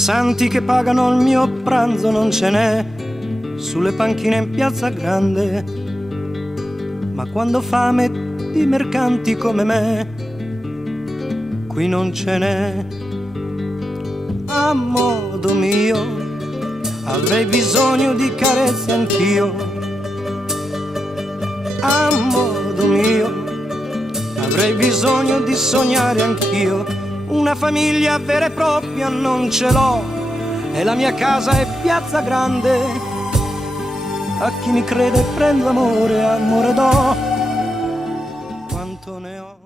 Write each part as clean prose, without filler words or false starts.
santi che pagano il mio pranzo non ce n'è sulle panchine in Piazza Grande, ma quando ho fame di mercanti come me qui non ce n'è. A modo mio avrei bisogno di carezze anch'io, a modo mio avrei bisogno di sognare anch'io. Una famiglia vera e propria non ce l'ho e la mia casa è Piazza Grande. A chi mi crede prendo amore, amore do, quanto ne ho.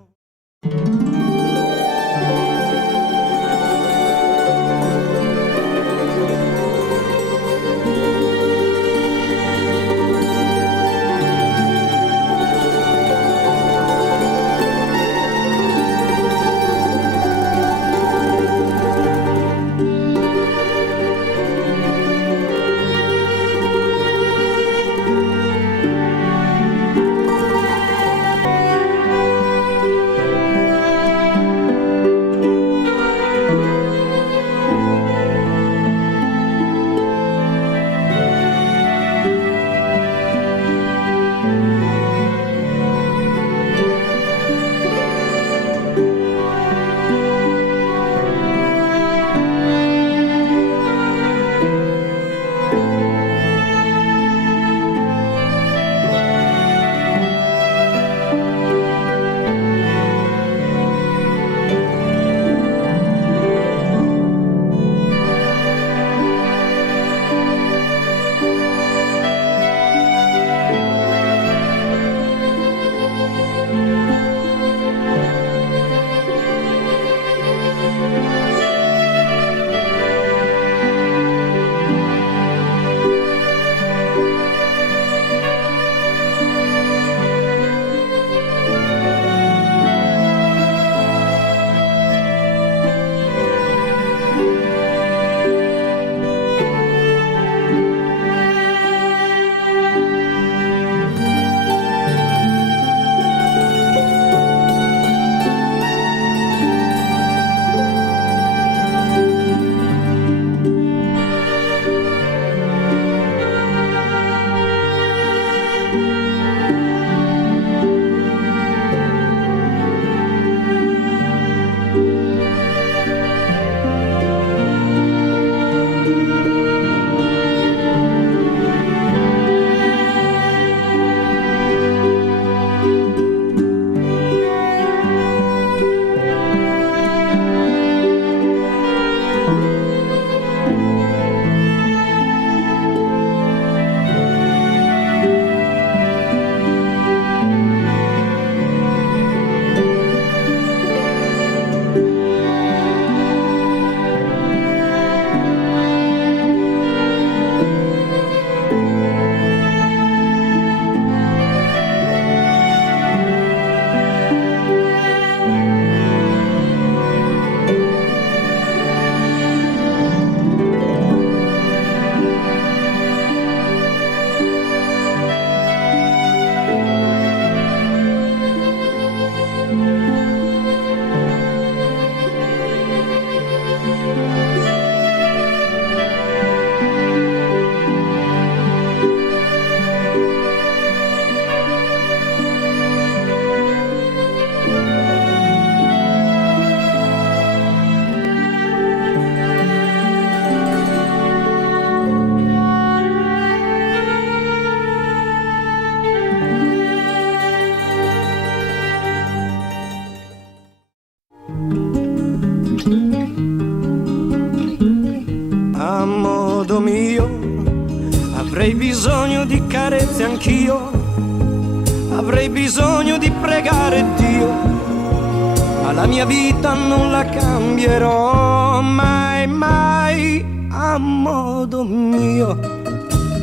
A modo mio avrei bisogno di carezze anch'io, avrei bisogno di pregare Dio, ma la mia vita non la cambierò mai, mai. A modo mio,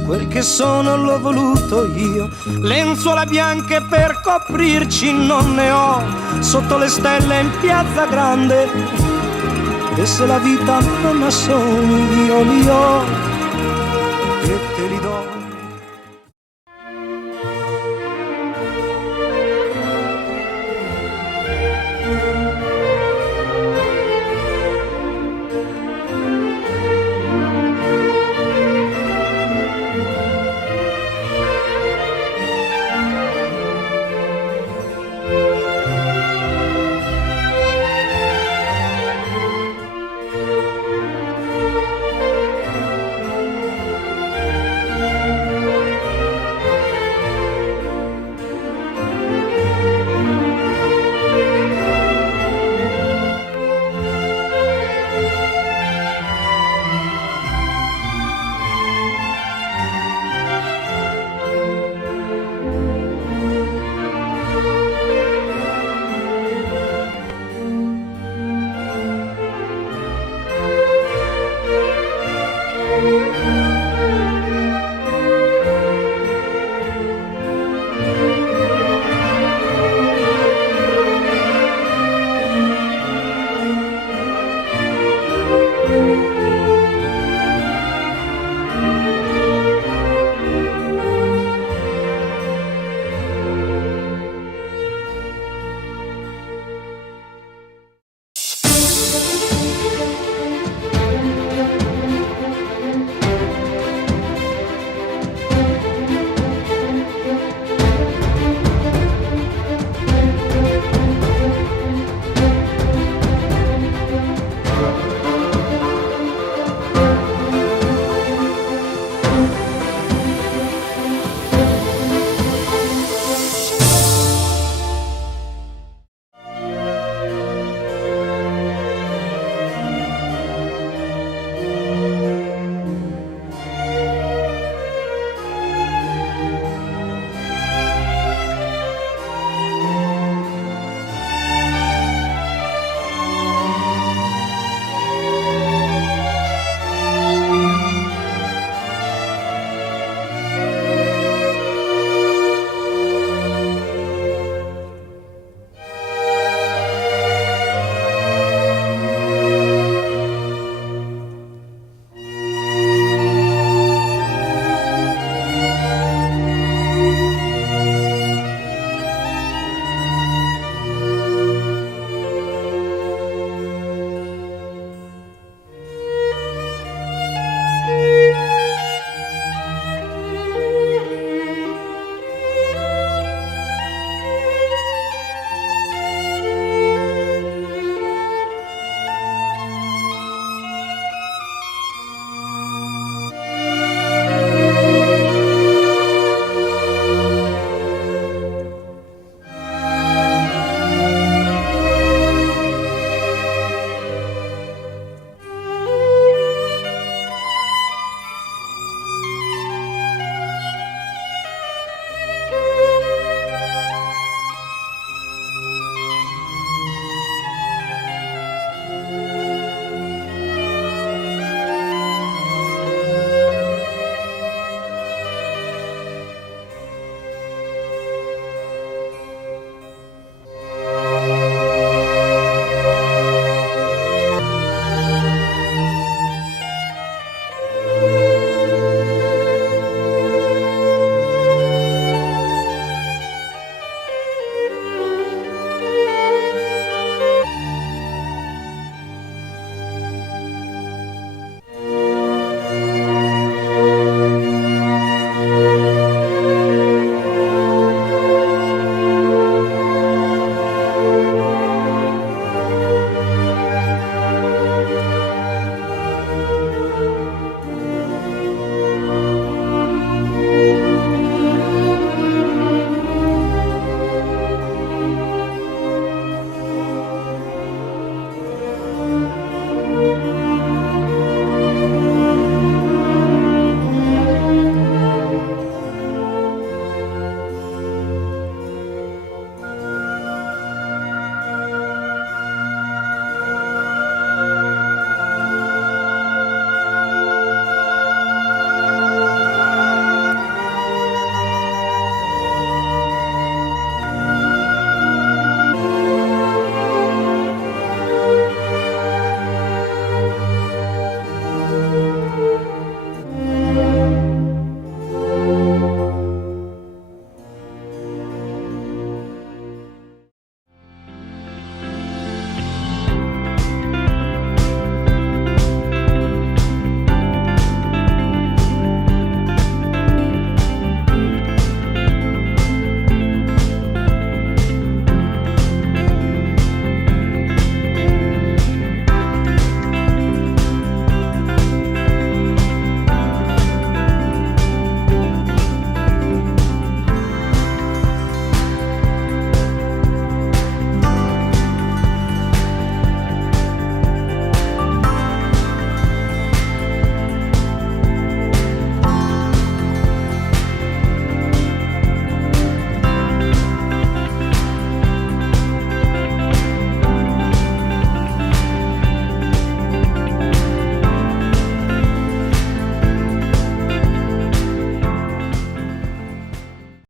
quel che sono l'ho voluto io, lenzuola bianche per coprirci non ne ho, sotto le stelle in Piazza Grande. E se la vita non ha sogni io li ho e te li do. Thank you.